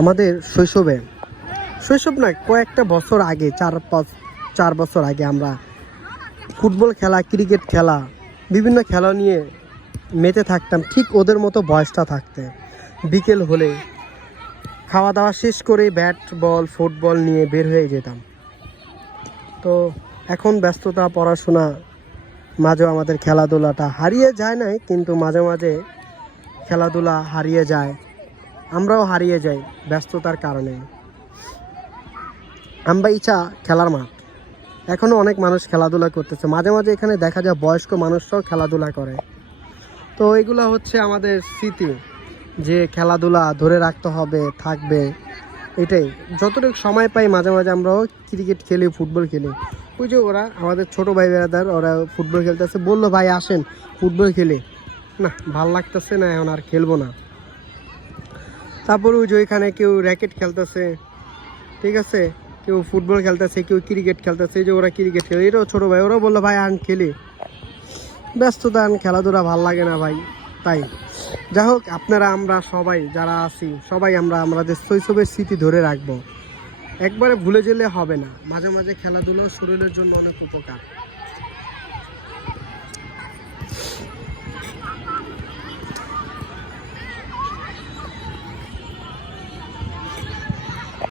আমাদের শৈশবে, শৈশব না কয়েকটা বছর আগে, চার পাঁচ, চার বছর আগে আমরা ফুটবল খেলা, ক্রিকেট খেলা, বিভিন্ন খেলা নিয়ে মেতে থাকতাম, ঠিক ওদের মতো বয়সটা থাকতে। বিকেল হলে খাওয়া দাওয়া শেষ করে ব্যাট, বল, ফুটবল নিয়ে বের হয়ে যেতাম। তো এখন ব্যস্ততা, পড়াশোনা, মাঝেও আমাদের খেলাধুলাটা হারিয়ে যায় নাই, কিন্তু মাঝে মাঝে খেলাধুলা হারিয়ে যায়। আমরাও হারিয়ে যাই ব্যস্ততার কারণে। আমরা ইচ্ছা খেলার মাঠ। এখনও অনেক মানুষ খেলাধুলা করতেছে। মাঝে মাঝে এখানে দেখা যায় বয়স্ক মানুষরাও খেলাধুলা করে। তো এগুলো হচ্ছে আমাদের স্মৃতি, যে খেলাধুলা ধরে রাখতে হবে, থাকবে, এটাই। যতটুকু সময় পাই মাঝে মাঝে আমরাও ক্রিকেট খেলি, ফুটবল খেলি। ওই যে ওরা, আমাদের ছোট ভাই বেড়াদার, ওরা ফুটবল খেলতেছে। বলল, ভাই, আসেন, ফুটবল খেলি। না, ভালো লাগতেছে না, এখন আর খেলব না। তারপর ওই যে ওইখানে কেউ র্যাকেট খেলতেছে, ঠিক আছে? কেউ ফুটবল খেলতেছে, কেউ ক্রিকেট খেলতেছে, এই যে ওরা ক্রিকেট খেলে। এটাও ছোটো ভাই, ওরাও বলল, ভাই, আন খেলি। ব্যস্ততা আন, খেলাধুলা ভালো লাগে না ভাই, তাই। যাই হোক, আপনারা, আমরা সবাই যারা আছি, সবাই আমরা, আমাদের শৈশবের স্মৃতি ধরে রাখব। একবারে ভুলে গেলে হবে না। মাঝে মাঝে খেলাধুলা শরীরের জন্য অনেক উপকার।